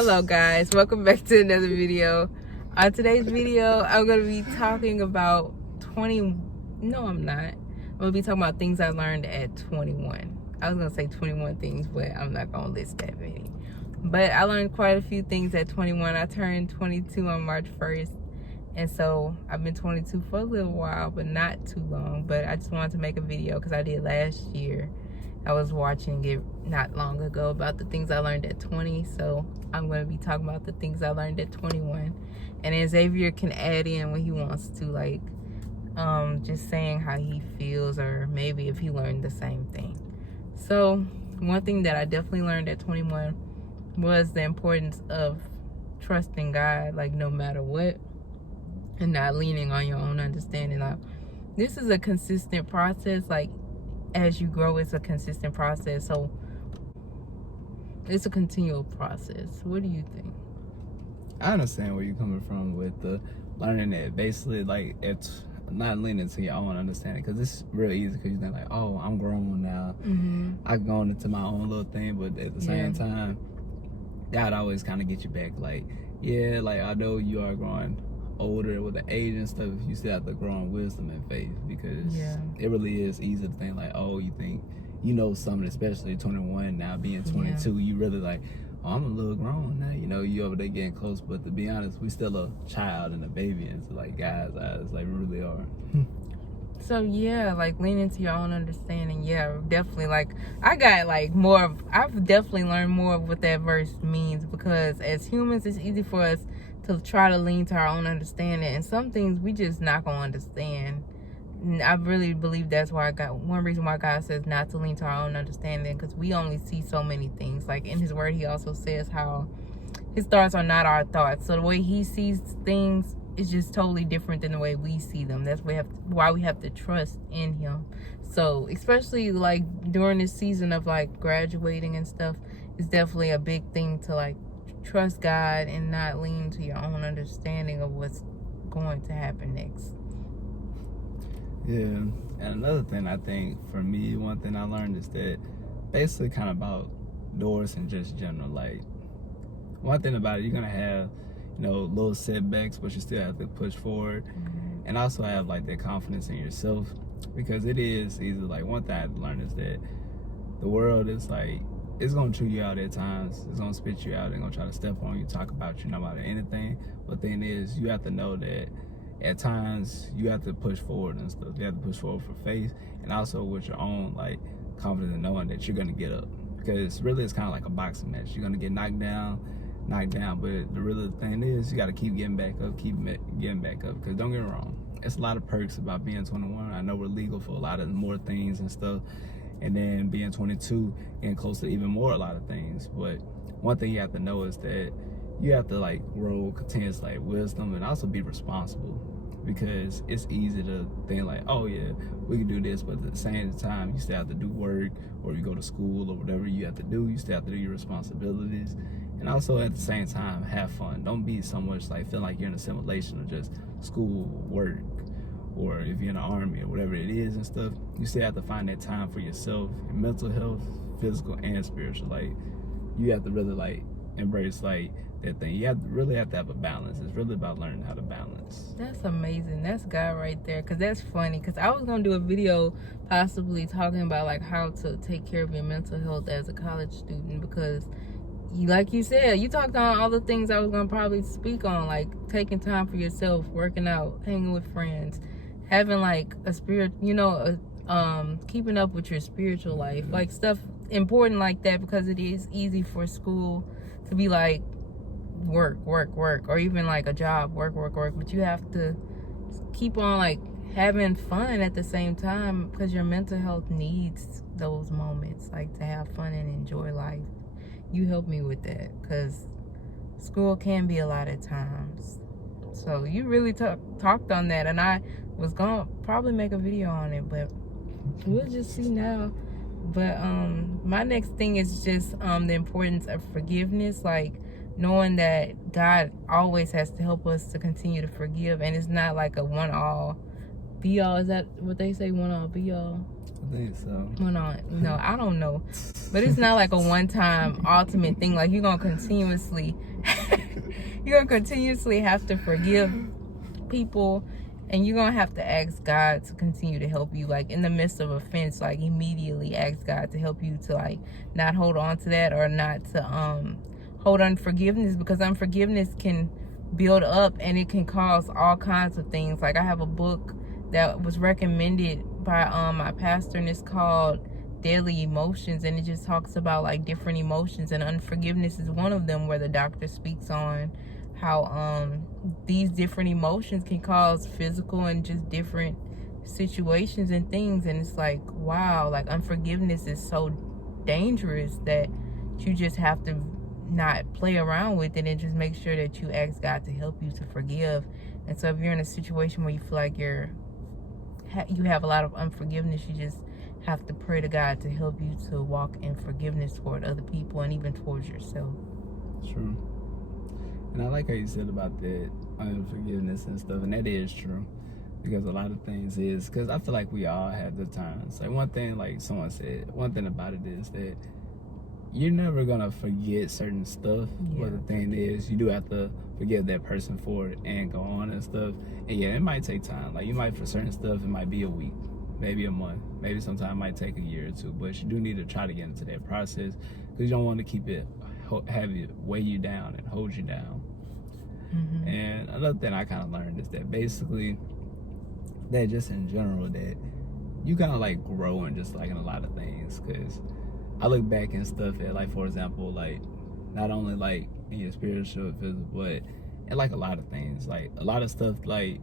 Hello guys, welcome back to another video. On today's video, I'm going to be talking about I'm going to be talking about things I learned at 21. I was going to say 21 things, but I'm not going to list that many. But I learned quite a few things at 21. I turned 22 on March 1st. And so I've been 22 for a little while, but not too long. But I just wanted to make a video because I did last year. I was watching it not long ago about the things I learned at 20. So I'm going to be talking about the things I learned at 21. And then Xavier can add in when he wants to, like, just saying how he feels or maybe if he learned the same thing. So one thing that I definitely learned at 21 was the importance of trusting God, like, no matter what, and not leaning on your own understanding. Like, this is a consistent process. Like, as you grow, it's a consistent process. So it's a continual process. What do you think? I understand where you're coming from with the learning that basically, like, it's not leaning to your own understanding, because it's real easy because you think like, oh, I'm grown now. I can go into my own little thing, but at the same time, God always kind of get you back. Like, yeah, like, I know you are growing older with the age and stuff, you still have to grow in wisdom and faith, because it really is easy to think like, oh, you think you know something, especially 21 now, being 22, you really like, oh, I'm a little grown now, you know, you over there getting close. But to be honest, we still a child and a baby, and so, like, God's eyes, like, we really are. So yeah, like, lean into your own understanding. Yeah, definitely. Like, I've definitely learned more of what that verse means, because as humans, it's easy for us to try to lean to our own understanding, and some things we just not gonna understand. And I really believe that's why one reason why God says not to lean to our own understanding, because we only see so many things. Like, in his word, he also says how his thoughts are not our thoughts. So the way he sees things is just totally different than the way we see them. That's why we have to trust in him. So especially, like, during this season of, like, graduating and stuff, it's definitely a big thing to, like, trust God and not lean to your own understanding of what's going to happen next. Yeah, and another thing I think for me, one thing I learned is that basically kind of about doors and just general. Like, one thing about it, you're gonna have, you know, little setbacks, but you still have to push forward, and also have, like, that confidence in yourself, because it is easy. Like, one thing I've learned is that the world is like, it's gonna chew you out at times. It's gonna spit you out. They're gonna try to step on you, talk about you, no matter anything. But the thing is, you have to know that at times you have to push forward and stuff. You have to push forward for faith, and also with your own, like, confidence in knowing that you're gonna get up. Because really, it's kind of like a boxing match. You're gonna get knocked down. But the real thing is, you gotta keep getting back up, Because don't get me wrong, it's a lot of perks about being 21. I know we're legal for a lot of more things and stuff. And then being 22 and close to even more, a lot of things. But one thing you have to know is that you have to, like, grow continuously, like, wisdom, and also be responsible, because it's easy to think like, oh yeah, we can do this, but at the same time, you still have to do work, or you go to school, or whatever you have to do. You still have to do your responsibilities, and also at the same time, have fun. Don't be so much like feel like you're in a simulation of just school, work, or if you're in the army or whatever it is and stuff. You still have to find that time for yourself, your mental health, physical and spiritual. Like, you have to really, like, embrace, like, that thing. You really have to have a balance. It's really about learning how to balance. That's amazing. That's God right there. Because that's funny, because I was going to do a video possibly talking about, like, how to take care of your mental health as a college student, because like you said, you talked on all the things I was going to probably speak on, like taking time for yourself, working out, hanging with friends, having, like, a spirit, you know, keeping up with your spiritual life, like, stuff important like that, because it is easy for school to be like work, or even like a job, work, but you have to keep on, like, having fun at the same time, because your mental health needs those moments, like, to have fun and enjoy life. You helped me with that, because school can be a lot of times. So you really talked on that, and I was gonna probably make a video on it, but we'll just see now. But my next thing is just the importance of forgiveness, like, knowing that God always has to help us to continue to forgive, and it's not like a one-all be all. Is that what they say? One all, be all. I think so. One on. No, I don't know. But it's not like a one-time ultimate thing. Like you're gonna continuously have to forgive people, and you're gonna have to ask God to continue to help you. Like in the midst of offense, like immediately ask God to help you to like not hold on to that, or not to hold unforgiveness, because unforgiveness can build up and it can cause all kinds of things. Like I have a book that was recommended by my pastor, and it's called Daily Emotions, and it just talks about like different emotions, and unforgiveness is one of them, where the doctor speaks on how these different emotions can cause physical and just different situations and things. And it's like, wow, like unforgiveness is so dangerous that you just have to not play around with it, and just make sure that you ask God to help you to forgive. And so if you're in a situation where you feel like you have a lot of unforgiveness, you just have to pray to God to help you to walk in forgiveness toward other people and even towards yourself. True. And I like how you said about that unforgiveness and stuff, and that is true, because a lot of things is, because I feel like we all have the times. Like one thing, like someone said, one thing about it is that you're never gonna forget certain stuff. Yeah. But the thing is, you do have to forgive that person for it and go on and stuff. And yeah, it might take time. Like you might, for certain stuff, it might be a week, maybe a month, maybe sometimes it might take a year or two. But you do need to try to get into that process, because you don't want to keep it, have it weigh you down and hold you down. Mm-hmm. And another thing I kind of learned is that basically, that just in general, that you kind of like grow in just like in a lot of things. Because I look back and stuff at, like, for example, like not only like in your spiritual, physical, but in like a lot of things, like a lot of stuff, like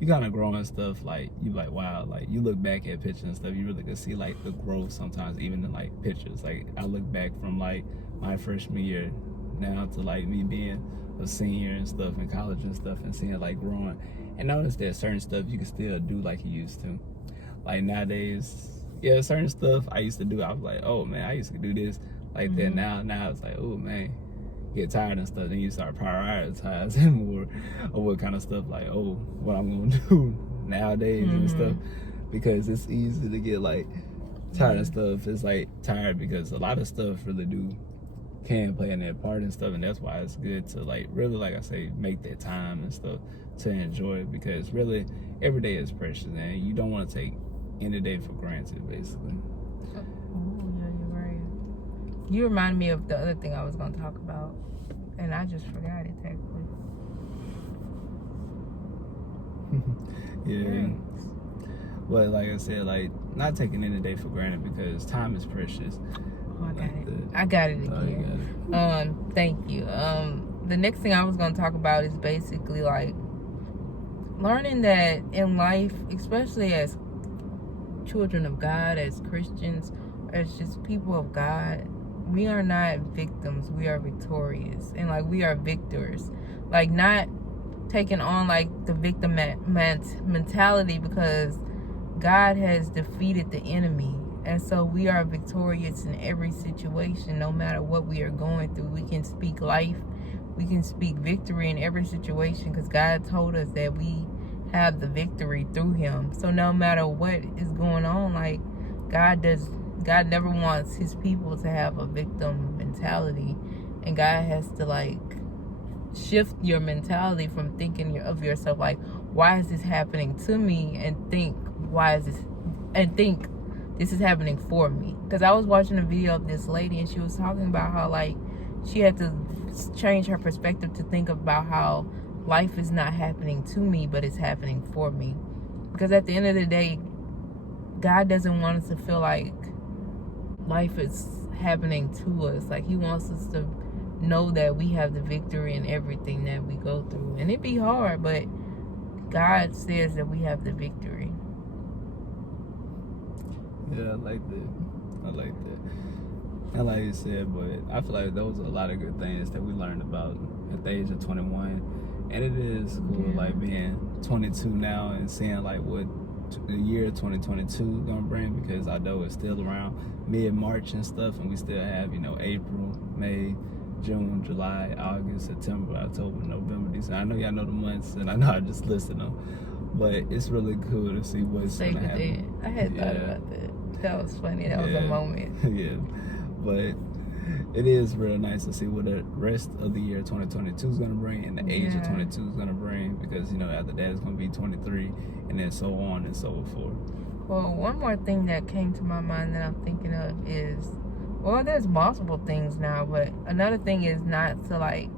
you kind of grow and stuff, like you like, wow, like you look back at pictures and stuff, you really can see like the growth sometimes, even in like pictures. Like I look back from like my freshman year now to like me being a senior and stuff in college and stuff, and seeing like growing, and notice that certain stuff you can still do like you used to. Like nowadays, yeah, certain stuff I used to do, I was like, oh man, I used to do this like that. Now it's like, oh man, get tired and stuff. Then you start prioritizing more of what kind of stuff, like, oh, what I'm gonna do nowadays and stuff, because it's easy to get like tired of stuff. It's like tired because a lot of stuff really can play in that part and stuff, and that's why it's good to like really, like I say, make that time and stuff to enjoy it, because really every day is precious and you don't want to take any day for granted, basically. Oh, yeah, you're right. You remind me of the other thing I was going to talk about, and I just forgot it technically. Yeah. Thanks. But like I said, like not taking any day for granted, because time is precious. Oh, I got it again. Thank you. The next thing I was going to talk about is basically like learning that in life, especially as children of God, as Christians, as just people of God, we are not victims, we are victorious, and like we are victors. Like not taking on like the victim mentality, because God has defeated the enemy, and so we are victorious in every situation. No matter what we are going through, we can speak life, we can speak victory in every situation, because God told us that we have the victory through him. So no matter what is going on, like God never wants his people to have a victim mentality, and God has to like shift your mentality from thinking of yourself like, why is this happening to me, and think this is happening for me. Because I was watching a video of this lady, and she was talking about how like she had to change her perspective to think about how life is not happening to me, but it's happening for me. Because at the end of the day, God doesn't want us to feel like life is happening to us. Like he wants us to know that we have the victory in everything that we go through. And it be hard, but God says that we have the victory. Yeah, I like that. And like you said, but I feel like those are a lot of good things that we learned about at the age of 21. And it is cool, like being 22 now and seeing like what the year 2022 gonna bring, because I know it's still around mid-March and stuff, and we still have, you know, April, May, June, July, August, September, October, November, December. I know y'all know the months, and I know I just listed them, But it's really cool to see what's going to happen. I had thought about that. That was funny. That was a moment. Yeah. But it is real nice to see what the rest of the year 2022 is going to bring and the age of 22 is going to bring, because, after that it's going to be 23 and then so on and so forth. Well, one more thing that came to my mind that I'm thinking of is, well, there's multiple things now, but another thing is not to, like,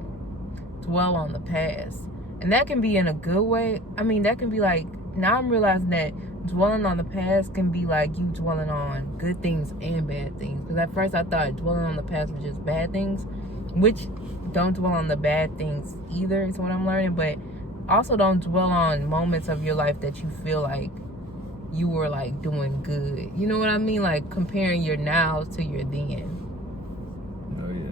dwell on the past. And that can be in a good way. I mean, that can be like, now I'm realizing that dwelling on the past can be like you dwelling on good things and bad things. Because at first I thought dwelling on the past was just bad things, which don't dwell on the bad things either, is what I'm learning. But also don't dwell on moments of your life that you feel like you were like doing good. You know what I mean? Like comparing your now to your then.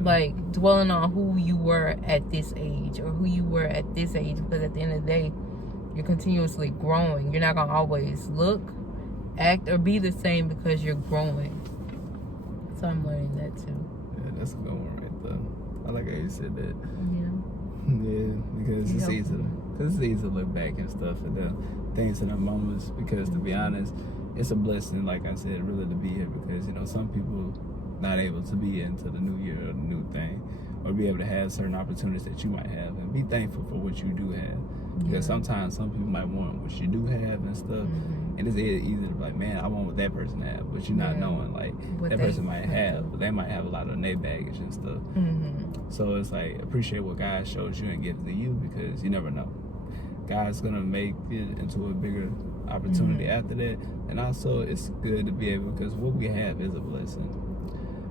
Like dwelling on who you were at this age or who you were at this age, because at the end of the day, you're continuously growing. You're not gonna always look, act, or be the same because you're growing. So I'm learning that too. Yeah, that's a good one right there. I like how you said that. Yeah. Yeah, because it's easy to look back and stuff at the things in the moments. Because to be honest, it's a blessing, like I said, really to be here. Because some people not able to be into the new year or the new thing, or be able to have certain opportunities that you might have, and be thankful for what you do have. Because sometimes some people might want what you do have and stuff, and it's easy to be like, man, I want what that person have, but you're not knowing like what that person might have, but they might have a lot of their baggage and stuff. So it's like, appreciate what God shows you and gives to you, because you never know. God's gonna make it into a bigger opportunity after that. And also it's good to be able, because what we have is a blessing.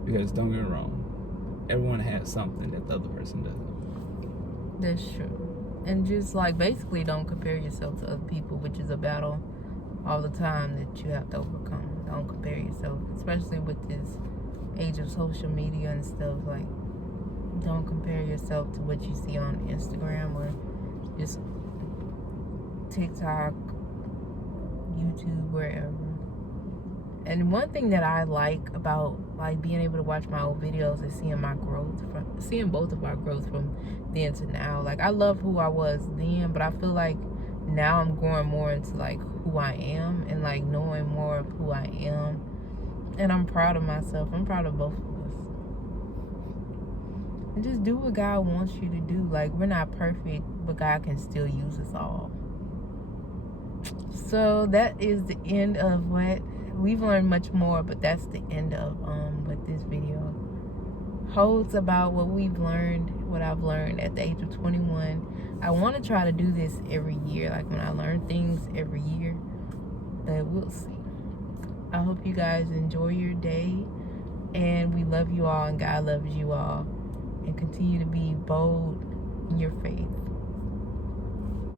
Because don't get me wrong, everyone has something that the other person doesn't. That's true. And just like basically don't compare yourself to other people, which is a battle all the time that you have to overcome. Don't compare yourself, especially with this age of social media and stuff. Like, don't compare yourself to what you see on Instagram or just TikTok, YouTube, wherever. And one thing that I like about like being able to watch my old videos is seeing both of our growth from then to now. Like, I love who I was then, but I feel like now I'm growing more into like who I am and like knowing more of who I am. And I'm proud of myself. I'm proud of both of us. And just do what God wants you to do. Like, we're not perfect, but God can still use us all. So that is the end of what we've learned. Much more, but that's the end of what this video holds about what we've learned, what I've learned at the age of 21. I want to try to do this every year, like when I learn things every year, but we'll see. I hope you guys enjoy your day, and we love you all, and God loves you all, and continue to be bold in your faith.